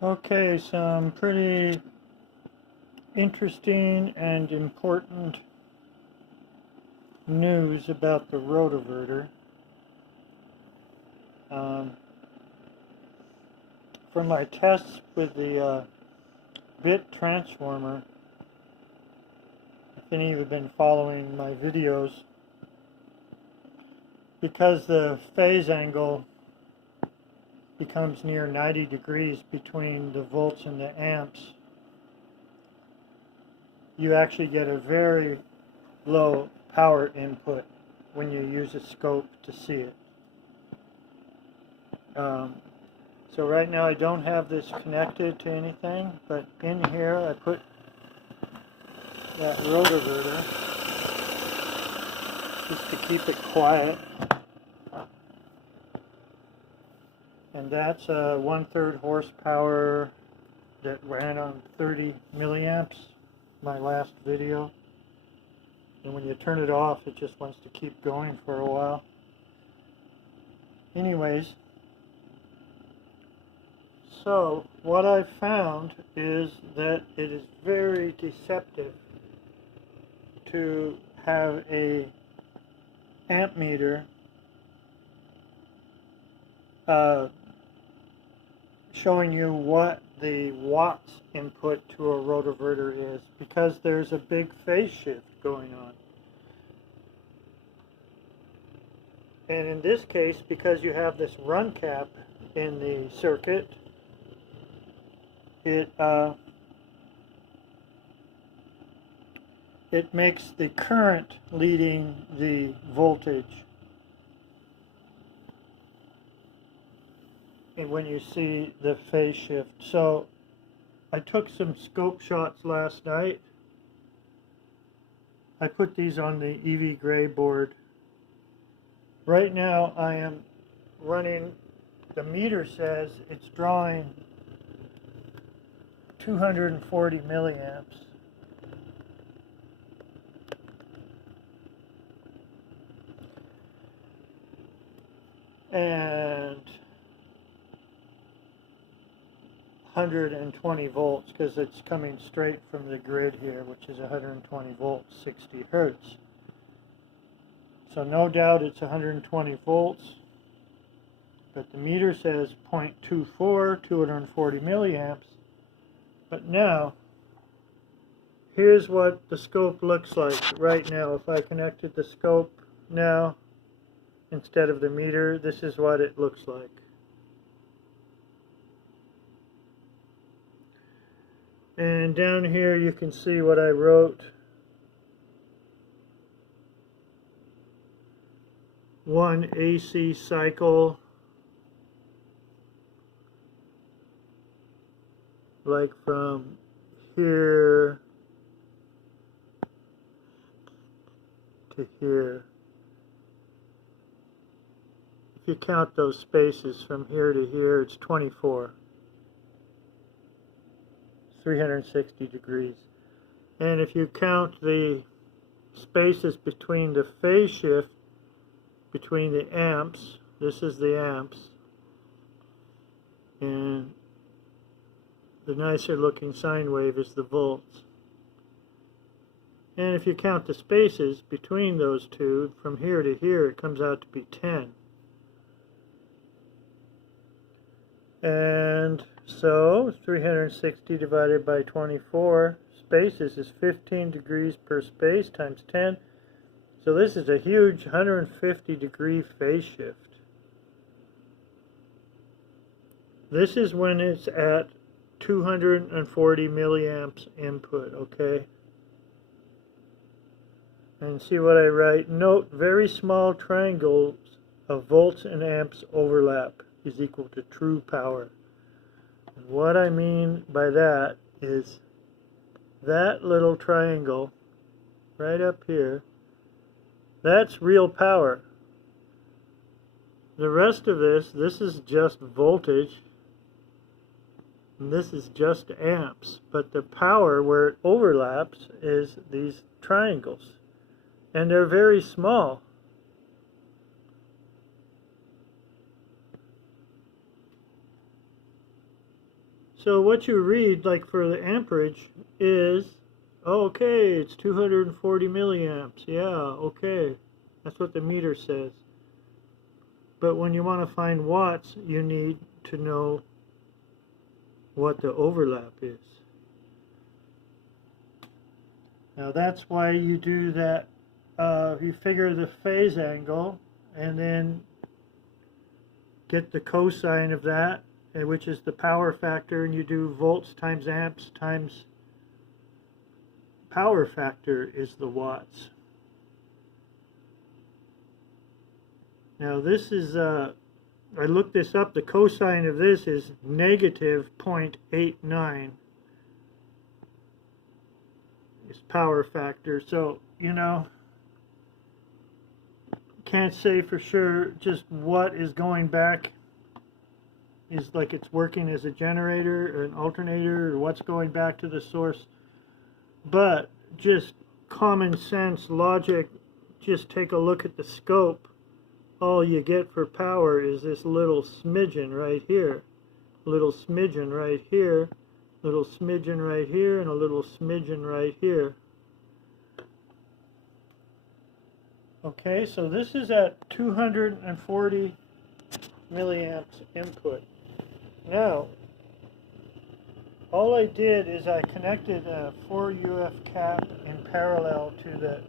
Okay, some pretty interesting and important news about the Rotovertor. Um, from my tests with the bit transformer, if any of you have been following my videos, because the phase angle becomes near 90 degrees between the volts and the amps, you actually get a very low power input when you use a scope to see it. So right now I don't have this connected to anything, but in here I put that rotovertor just to keep it quiet. And that's a 1/3 horsepower that ran on 30 milliamps, my last video. And when you turn it off, it just wants to keep going for a while. Anyways, so what I found is that it is very deceptive to have a amp meter showing you what the watts input to a rotovertor is, because there's a big phase shift going on. And in this case, because you have this run cap in the circuit, it makes the current leading the voltage. And when you see the phase shift. So I took some scope shots last night. I put these on the EV Gray board. Right now I am running, the meter says it's drawing 240 milliamps. And 120 volts, because it's coming straight from the grid here, which is 120 volts, 60 hertz. So no doubt it's 120 volts, but the meter says 0.24, 240 milliamps. But now, here's what the scope looks like right now. If I connected the scope now, instead of the meter, this is what it looks like. And down here you can see what I wrote. 1 AC cycle, like from here to here. If you count those spaces from here to here, it's 24. 360 degrees. And if you count the spaces between the phase shift between the amps, this is the amps, and the nicer looking sine wave is the volts. And if you count the spaces between those two, from here to here, it comes out to be 10. And so 360 divided by 24 spaces is 15 degrees per space times 10. So this is a huge 150 degree phase shift. This is when it's at 240 milliamps input, okay? And see what I write? Note, very small triangles of volts and amps overlap is equal to true power. And what I mean by that is that little triangle right up here, that's real power. The rest of this is just voltage, and this is just amps. But the power where it overlaps is these triangles, and they're very small. So what you read, like for the amperage, is, okay, it's 240 milliamps. Yeah, okay. That's what the meter says. But when you want to find watts, you need to know what the overlap is. Now that's why you do that. You figure the phase angle and then get the cosine of that, which is the power factor, and you do volts times amps times power factor is the watts. Now this is, I looked this up, the cosine of this is negative 0.89 is power factor. So, you know, can't say for sure just what is going back is like it's working as a generator or an alternator, or what's going back to the source. But just common sense logic, just take a look at the scope. All you get for power is this little smidgen right here, little smidgen right here, little smidgen right here, and a little smidgen right here. Okay, so this is at 240 milliamps input. Now, all I did is I connected a 4 UF cap in parallel to the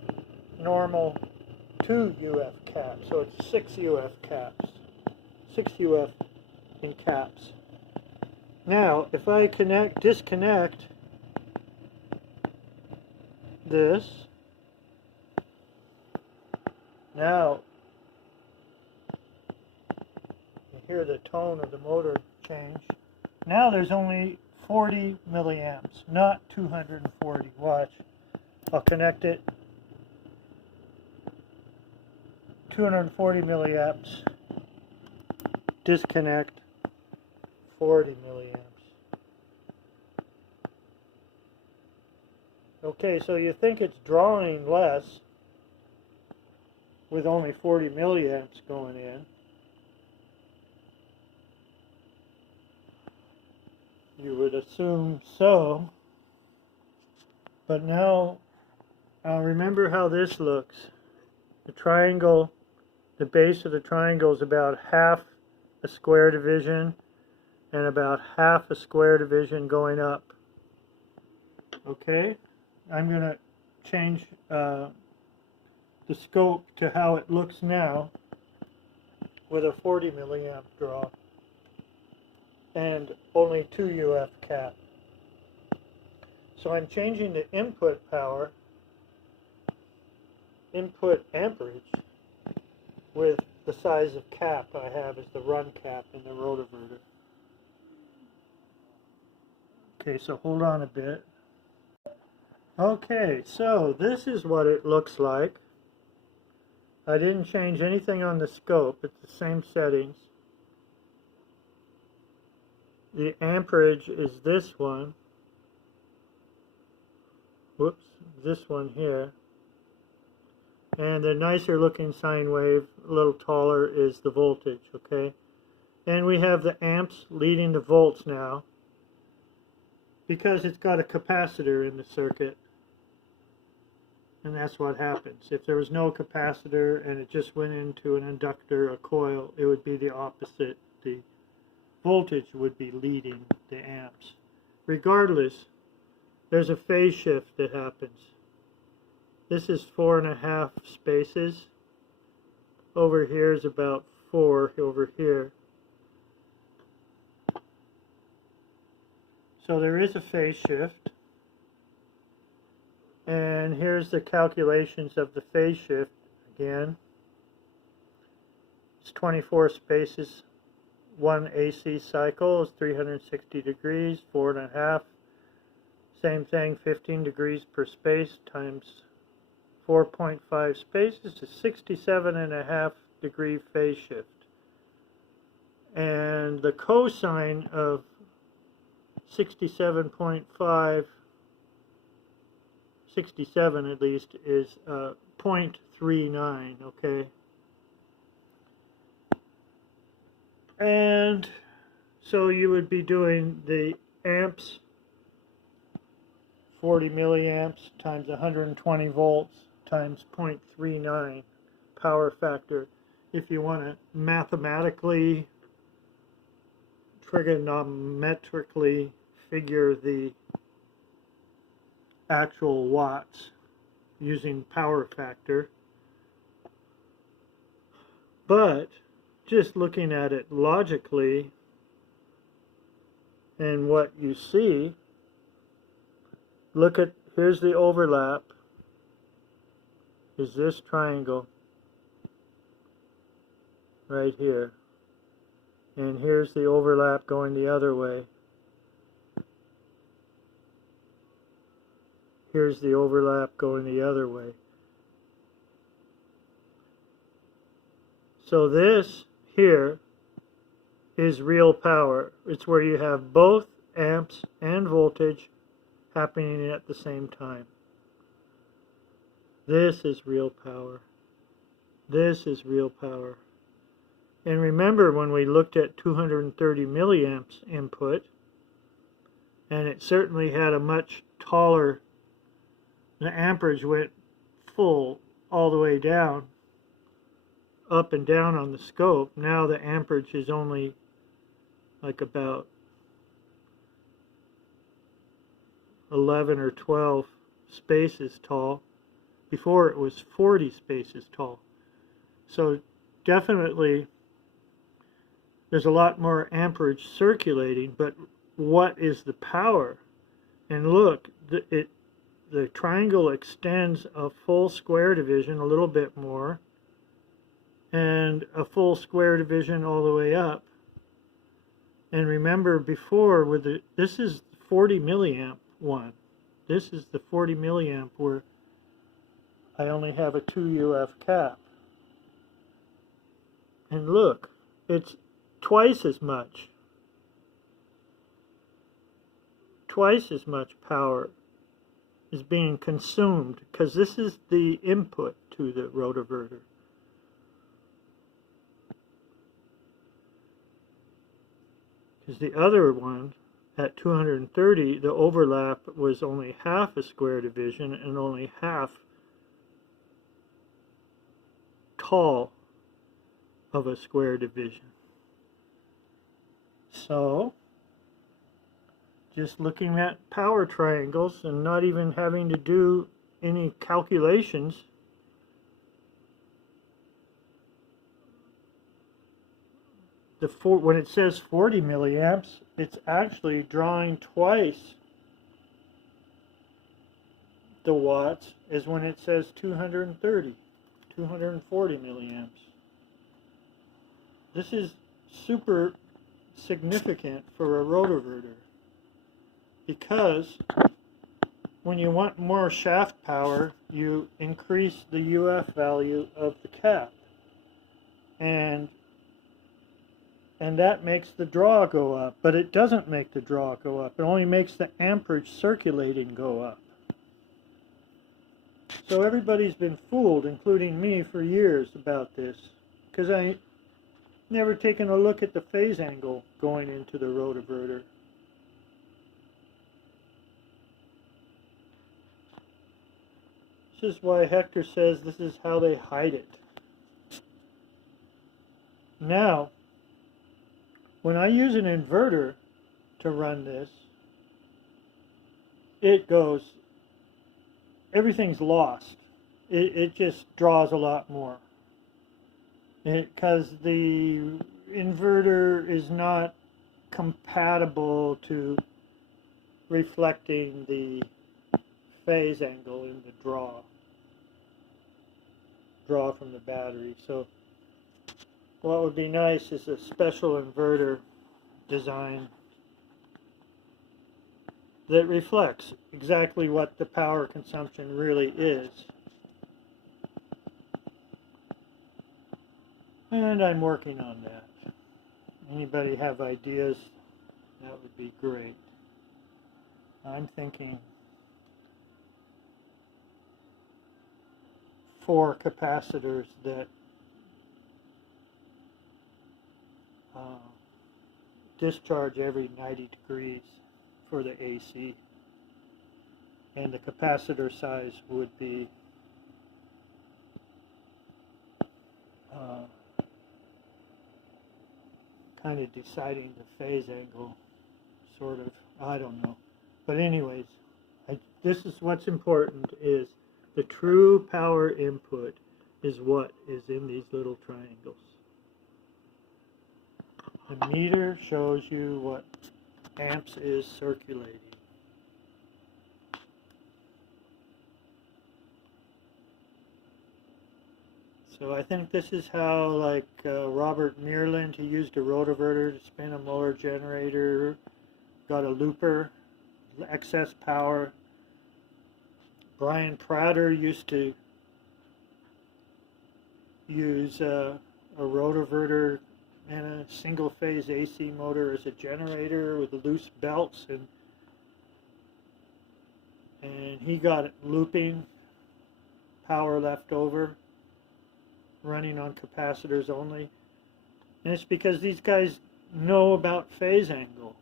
normal 2 UF cap. So it's 6 UF caps. 6 UF in caps. Now, if I disconnect this, now you hear the tone of the motor change. Now there's only 40 milliamps, not 240. Watch. I'll connect it. 240 milliamps. Disconnect. 40 milliamps. Okay, so you think it's drawing less with only 40 milliamps going in. You would assume so. But now, remember how this looks. The triangle, the base of the triangle is about half a square division and about half a square division going up. Okay? I'm going to change the scope to how it looks now with a 40 milliamp draw and only 2 UF cap. So I'm changing the input power, input amperage, with the size of cap I have as the run cap in the rotovertor. Okay, so hold on a bit. Okay, so this is what it looks like. I didn't change anything on the scope, it's the same settings. The amperage is this one. Whoops, this one here. And the nicer looking sine wave, a little taller, is the voltage, okay? And we have the amps leading the volts now because it's got a capacitor in the circuit. And that's what happens. If there was no capacitor and it just went into an inductor, a coil, it would be the opposite. The voltage would be leading the amps. Regardless, there's a phase shift that happens. This is 4.5 spaces. Over here is about 4 over here. So there is a phase shift. And here's the calculations of the phase shift again. It's 24 spaces. One AC cycle is 360 degrees, 4.5. Same thing, 15 degrees per space times 4.5 spaces is 67.5 degree phase shift. And the cosine of 67.5, 67 at least, is 0.39, okay? And so you would be doing the amps, 40 milliamps times 120 volts times 0.39 power factor. If you want to mathematically, trigonometrically figure the actual watts using power factor. But just looking at it logically and what you see, look at, here's the overlap, is this triangle right here. And here's the overlap going the other way. Here's the overlap going the other way. So this here is real power. It's where you have both amps and voltage happening at the same time. This is real power. This is real power. And remember when we looked at 230 milliamps input, and it certainly had a much taller, the amperage went full all the way down, up and down on the scope. Now the amperage is only like about 11 or 12 spaces tall. Before it was 40 spaces tall. So definitely there's a lot more amperage circulating, but what is the power? And look, the triangle extends a full square division, a little bit more, and a full square division all the way up. And remember before, with this is 40 milliamp one. This is the 40 milliamp where I only have a 2 UF cap. And look, it's twice as much. Twice as much power is being consumed, because this is the input to the rotoverter. Because the other one, at 230, the overlap was only half a square division and only half tall of a square division. So, just looking at power triangles and not even having to do any calculations, when it says 40 milliamps, it's actually drawing twice the watts as when it says 240 milliamps. This is super significant for a rotoverter, because when you want more shaft power, you increase the UF value of the cap, and that makes the draw go up. But it doesn't make the draw go up. It only makes the amperage circulating go up. So everybody's been fooled, including me, for years about this, because I never taken a look at the phase angle going into the rotoverter. This is why Hector says this is how they hide it. Now, when I use an inverter to run this, it goes, everything's lost. It just draws a lot more. Because the inverter is not compatible to reflecting the phase angle in the draw from the battery. So what would be nice is a special inverter design that reflects exactly what the power consumption really is. And I'm working on that. Anybody have ideas? That would be great. I'm thinking 4 capacitors that discharge every 90 degrees. for the AC. And the capacitor size would be kind of deciding the phase angle, sort of. I don't know. But anyways, this is what's important, is the true power input is what is in these little triangles. The meter shows you what amps is circulating. So I think this is how, like, Robert Meerland, he used a rotoverter to spin a motor generator, got a looper, excess power. Brian Prater used to use a rotoverter and a single-phase AC motor as a generator with loose belts, and he got it looping, power left over, running on capacitors only. And it's because these guys know about phase angle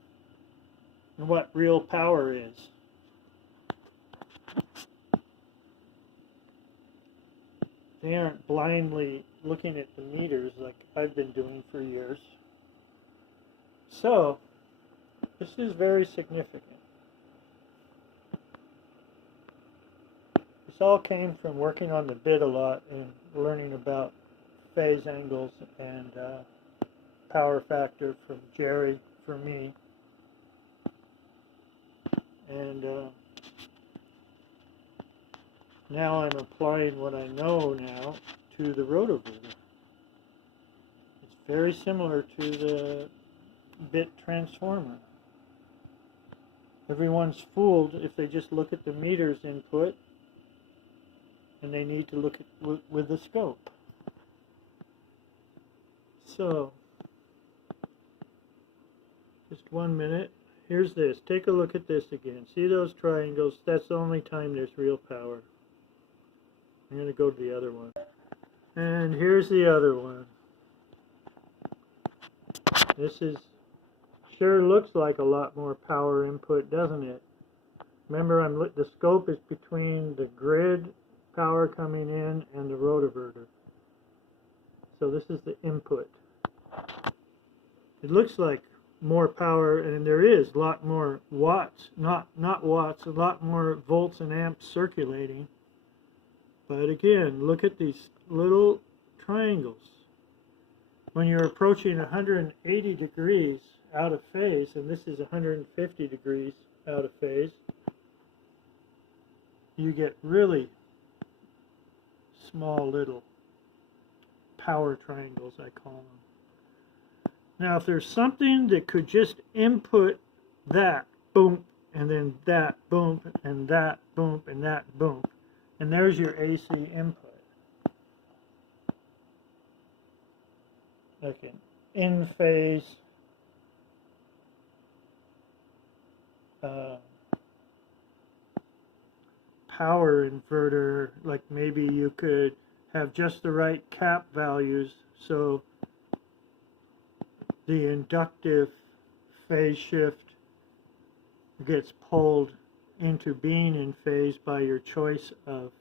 and what real power is. They aren't blindly looking at the meters like I've been doing for years. So, this is very significant. This all came from working on the bit a lot and learning about phase angles and power factor from Jerry, for me. And now I'm applying what I know now to the rotoverter. It's very similar to the bit transformer. Everyone's fooled if they just look at the meters input, and they need to look at with the scope. So, just 1 minute. Here's this. Take a look at this again. See those triangles? That's the only time there's real power. I'm going to go to the other one. And here's the other one. This is sure looks like a lot more power input, doesn't it? Remember, the scope is between the grid power coming in and the rotoverter. So this is the input. It looks like more power, and there is a lot more watts, not watts, a lot more volts and amps circulating. But again, look at these little triangles. When you're approaching 180 degrees out of phase, and this is 150 degrees out of phase, you get really small little power triangles, I call them. Now, if there's something that could just input that, boom, and then that, boom, and that, boom, and that, boom, and there's your AC input. Like an in-phase power inverter, like maybe you could have just the right cap values so the inductive phase shift gets pulled into being in phase by your choice of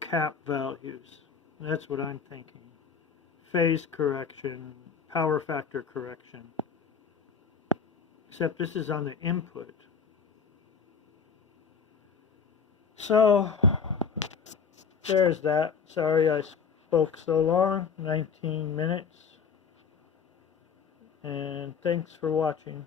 cap values. That's what I'm thinking. Phase correction, power factor correction. Except this is on the input. So, there's that. Sorry I spoke so long, 19 minutes. And thanks for watching.